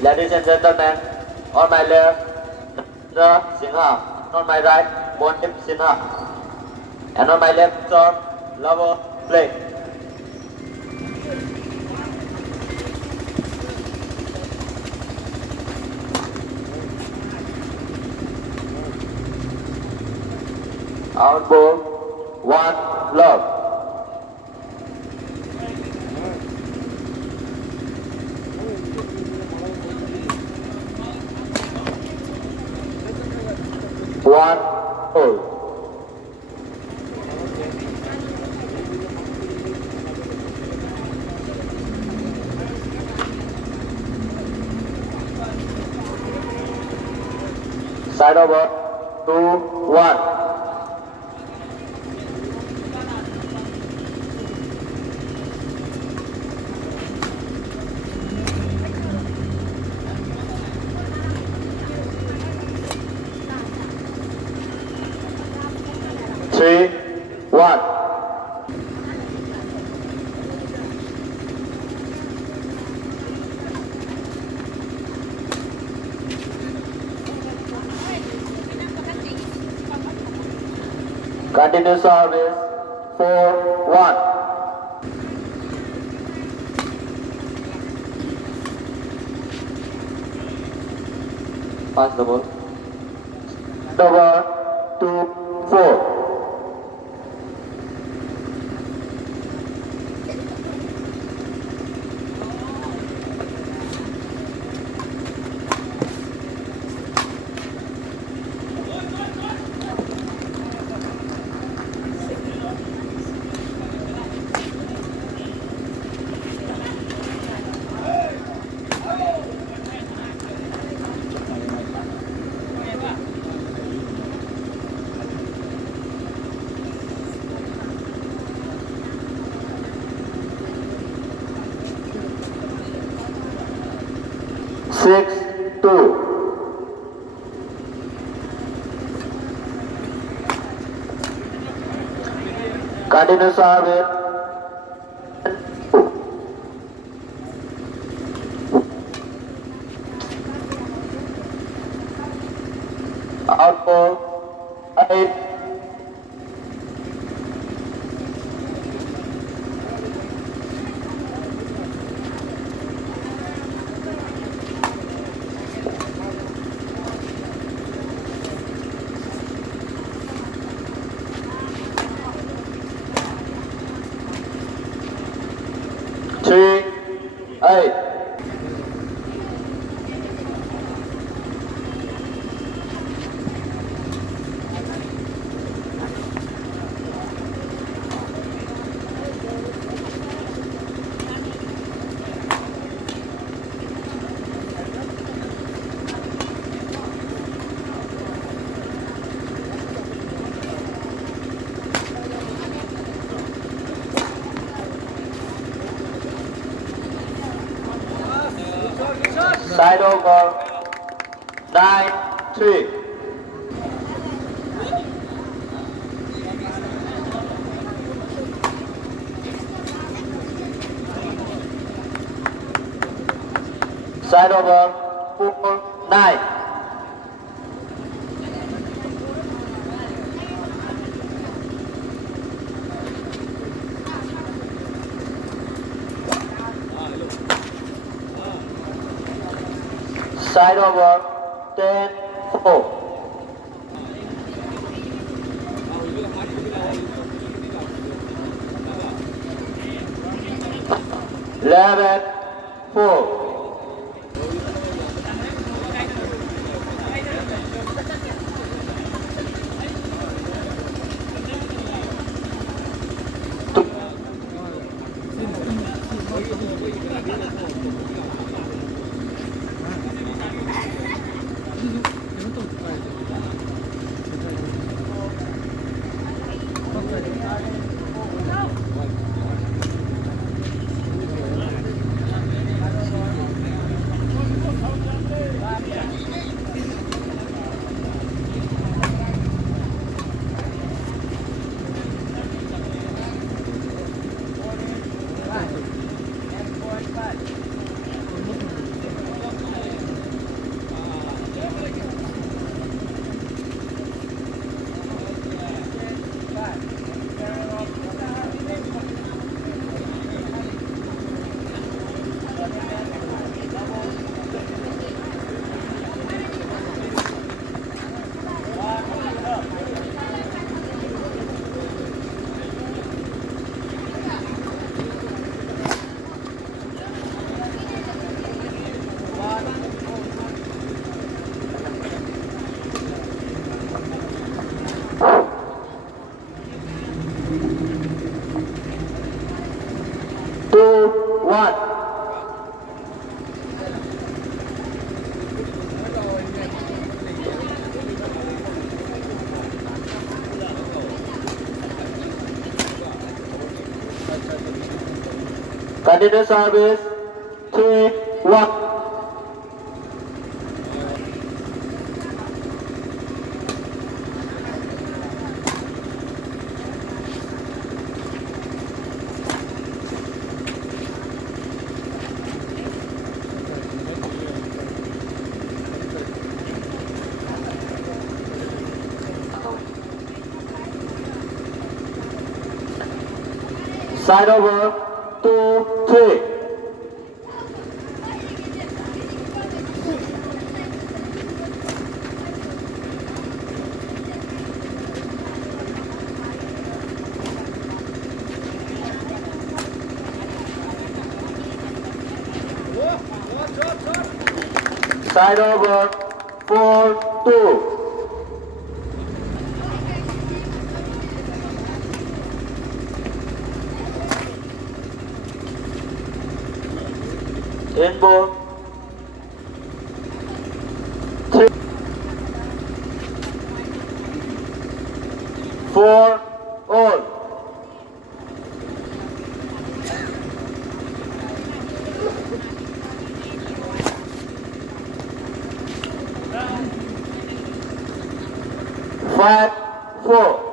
Ladies and gentlemen, on my left, Narendra Sinha, on my right, Monip Sinha, and on my left, John Lover Blake. Outboard, one love. One hold. Side over, 2-1. Three, one. Continue service, 4-1. Pass the ball. Over, 2-4. Six, two. Continue service. Out for 8. Three, 8. Side over, 9-3. Side over, 4-9. Side over, 10-4. 11-4. 1. Continue service. 3, 1. Side over. 2, 3. Side over. 4, 2. Inboard. 3, 4, all. Five, 4.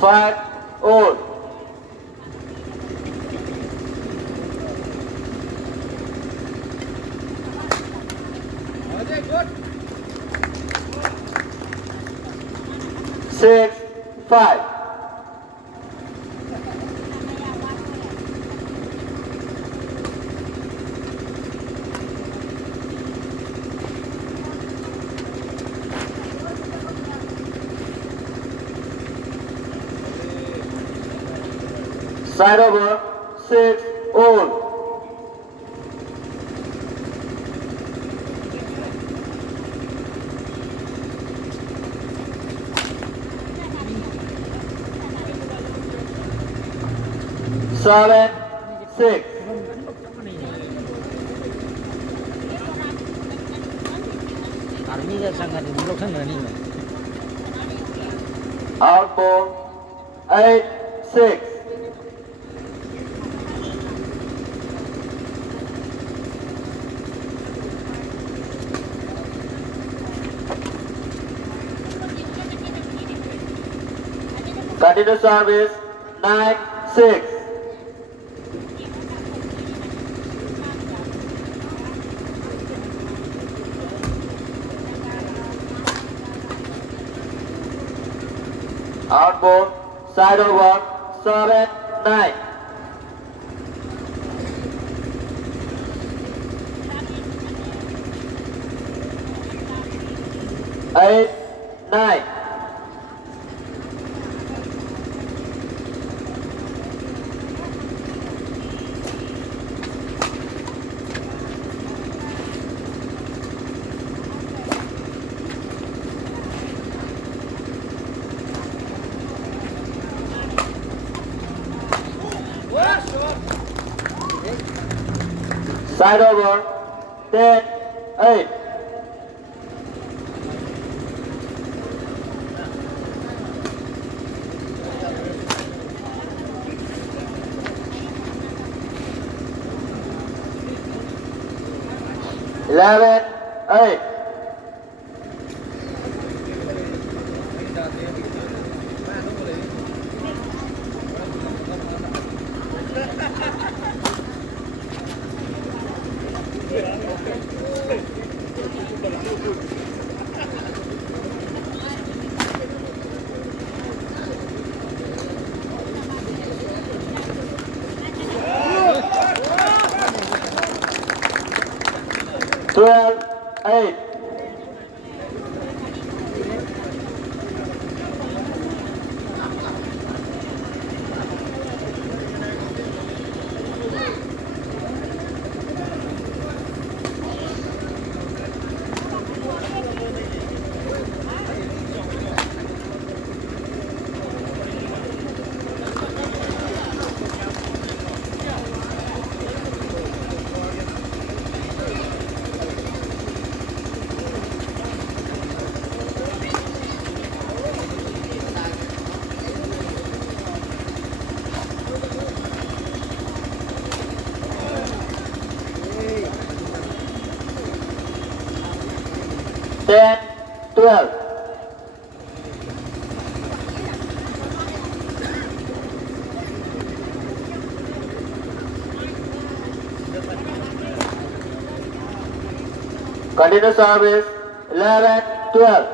Five, all. Six, 5. Side over. 6, all. 7, 6. Outboard. 8, 6. Continue service. 9, 6. Outboard. Side over. 7, 9. 8, 9. Side over. 10, 8. Eleven, 8. Twelve, 8. 10, 12. Continue service 11, 12.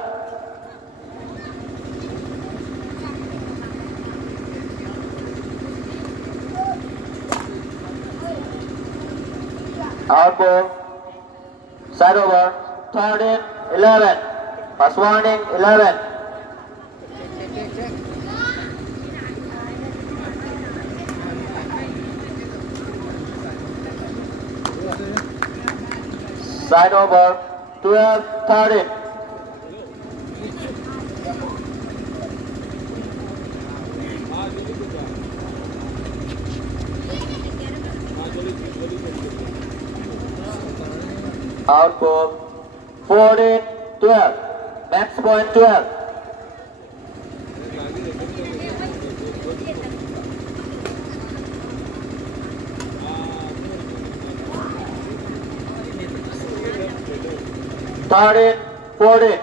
Outboard, side over, 13, 11. Pass warning, 11. Side over, 12, 13. Outboard, 14, 12. Max point 12. Started 40.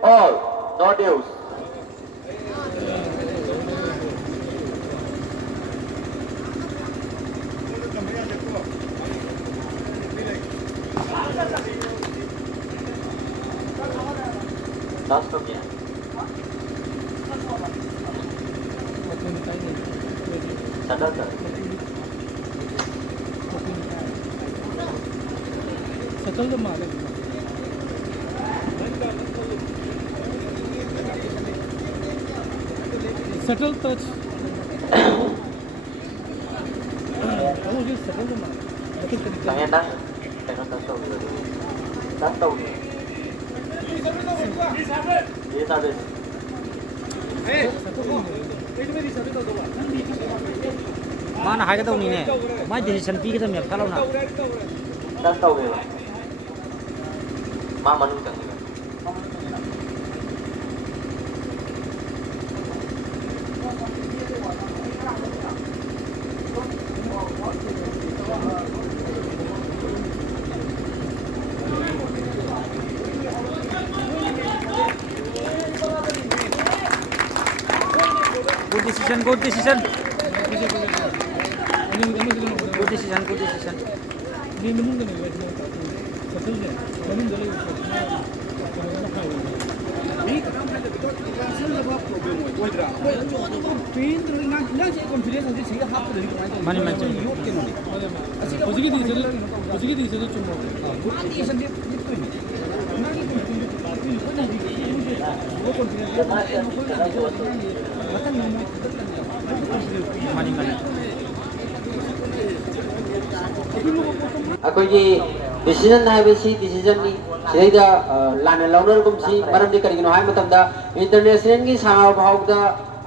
All, no dues. Last of you. Sadar tak? Settle the matter. Settle touch. Oh, just settle the matter. Tangan dah. Tangan dah tahu dulu. Dah tahu ni. Dia sabit. Mana hai cái tàu này nè, mai thì sân pi cái tàu nhập khá lâu nào. Dah tahu ni. Mama nu chẳng ni. Good decision, good decision. Good decision, good decision. Ni namun kan ni, settle ni. Namun dalam ini pain tu nak confidence nanti sehingga hafal dari mana. Mana macam. Posisi di situ cuma. Nanti sendiri itu ini. Nanti Mani mani. ꯑꯩꯈꯣꯏꯒꯤ decision ꯍꯥꯏꯕꯁꯤ ꯗꯤꯁꯤꯖꯟꯅꯤ ꯁꯤꯗꯩꯗ ꯂꯥꯟꯅ ꯂꯧꯅꯔꯒꯨꯝꯁꯤ ꯃꯔꯝꯗꯤ ꯀꯔꯤꯒꯤꯅꯣ ꯍꯥꯏꯕ ꯃꯇꯝꯗ ꯏꯟꯇꯔꯅꯦꯁꯅꯦꯜꯒꯤ ꯁꯥꯟꯅꯕ ꯐꯥꯎꯕꯗ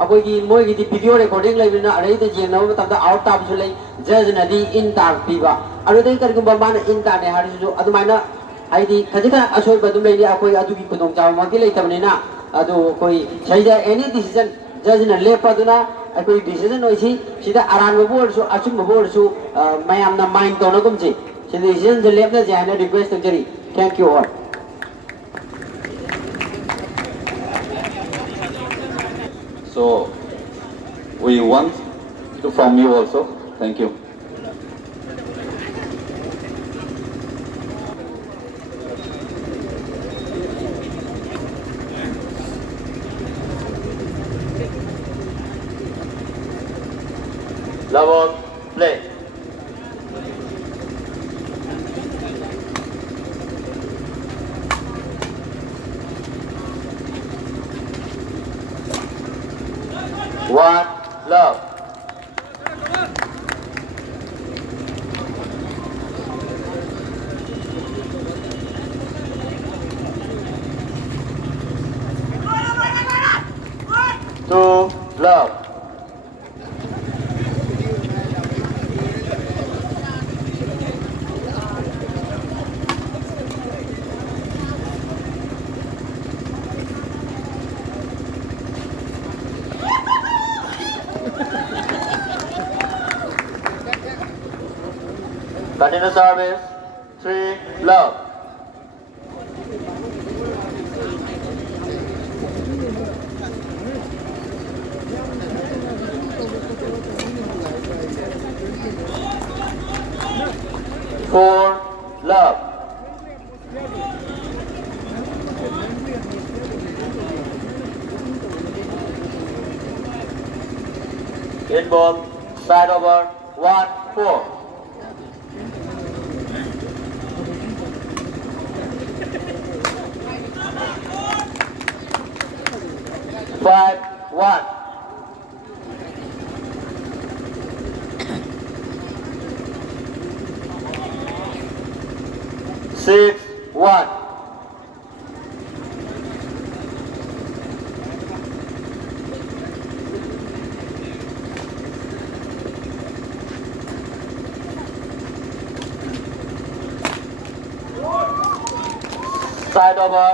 ꯑꯩꯈꯣꯏꯒꯤ ꯃꯣꯏꯒꯤꯗꯤ ꯚꯤꯗꯤꯑꯣ ꯔꯦꯀꯣꯔꯗꯤꯡ ꯂꯩꯕꯅꯤꯅ ꯑꯗꯩꯗ ꯌꯦꯡꯅꯕ ꯃꯇꯝꯗ ꯑꯥꯎꯠ ꯇꯥꯕꯁꯨ ꯂꯩ ꯖꯖꯅꯗꯤ ꯏꯟ ꯇꯥꯔꯛꯄꯤꯕ ꯑꯗꯨꯗꯩ ꯀꯔꯤꯒꯨꯝꯕ ꯃꯥꯅ ꯏꯟ ꯇꯥꯅꯦ ꯍꯥꯏꯔꯁꯨ ꯑꯗꯨꯃꯥꯏꯅ ꯍꯥꯏꯗꯤ ꯈꯖꯤꯛ ꯑꯁꯣꯏꯕ ꯑꯗꯨꯝ ꯂꯩꯔꯤ ꯑꯩꯈꯣꯏ ꯑꯗꯨꯒꯤ ꯈꯨꯗꯣꯡꯆꯥꯕꯃꯛꯇꯤ ꯂꯩꯇꯕꯅꯤꯅ ꯑꯗꯨ ꯑꯩꯈꯣꯏ ꯁꯤꯗ ꯑꯦꯅꯤ ꯗꯤꯁꯤꯖꯟ ꯖꯖꯅ ꯂꯦꯞꯄꯗꯨꯅ ꯑꯩꯈꯣꯏ ꯗꯤꯁꯤꯖꯟ ꯑꯣꯏꯁꯤ ꯁꯤꯗ ꯑꯔꯥꯟꯕꯕꯨ ꯑꯣꯏꯔꯁꯨ ꯑꯆꯨꯝꯕꯕꯨ ꯑꯣꯏꯔꯁꯨ ꯃꯌꯥꯝꯅ ꯃꯥꯏꯟ ꯇꯧꯅꯒꯨꯝꯁꯤ ꯁꯤꯗ ꯗꯤꯁꯤꯖꯟꯁꯦ ꯂꯦꯞꯅꯁꯦ ꯍꯥꯏꯅ ꯔꯤꯀ꯭ꯋꯦꯁ ꯇꯧꯖꯔꯤ thank you all So we want to from you also. Thank you. Level, play. One, love. Two, love. Continue service. 3 love. Four love. In both side over 1-4. 5-1. 6-1. 'Side over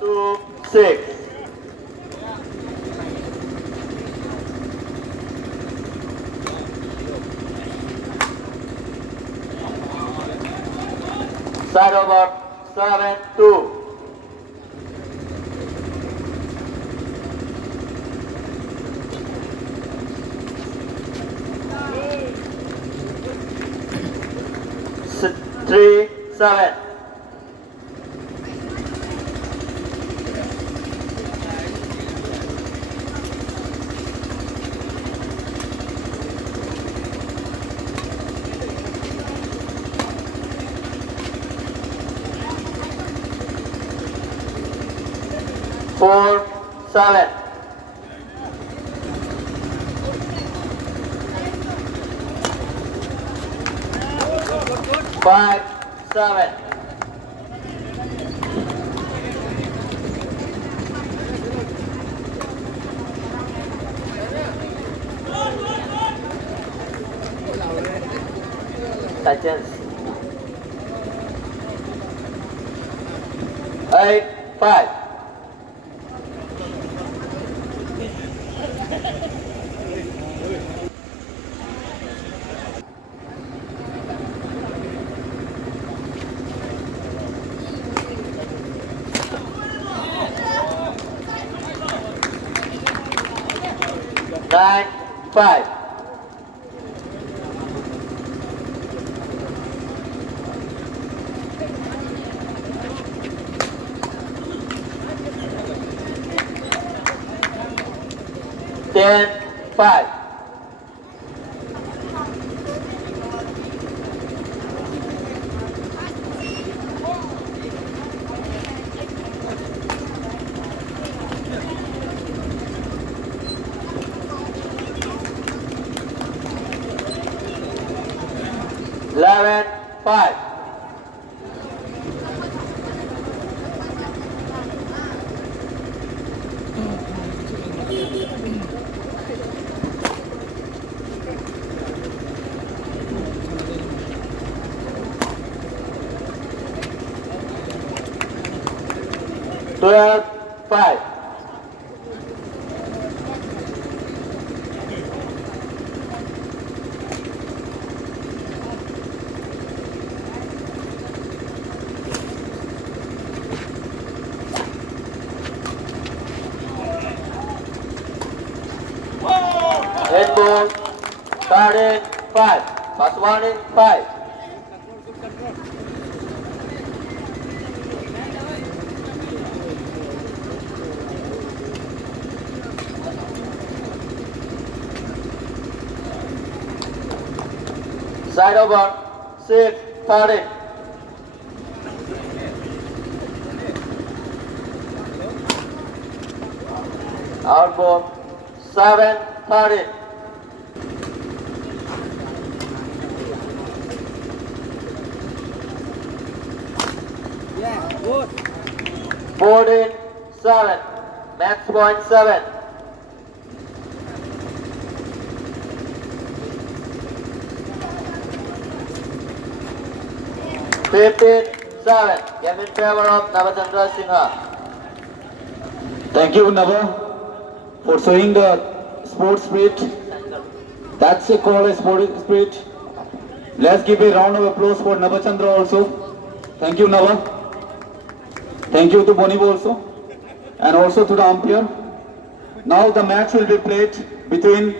2-6. 'Side over 7-2. 3-7. 4-7. 5-7. 再见。8-5. 9-5. 10-5. 11-5. 12-5. 8 ball, 13-5. Pass warning 5. Side over 6-13. Out ball 7-13. 14-7. Max point 7. 15-7. Game in favor of Navachandra Sinha. Thank you, Nava, for showing the sports spirit. That's a call, a sporting spirit. Let's give a round of applause for Navachandra also. Thank you, Nava. Thank you to Bonib also, and also to the umpire. Now the match will be played between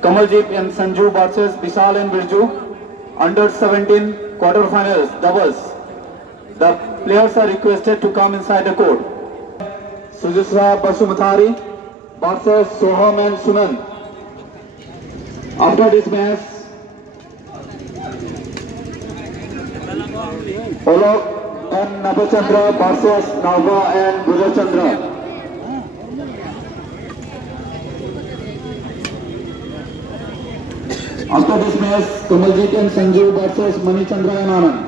Kamaljeet and Sanju versus Vishal and Birju. Under 17 quarterfinals doubles. The players are requested to come inside the court. Sujitra Basumatari versus Soham and Sunan. After this match, Olok and Navachandra versus Nava and Bhujachandra. After this match, Kamaljeet and Sanju versus Manichandra and Anand.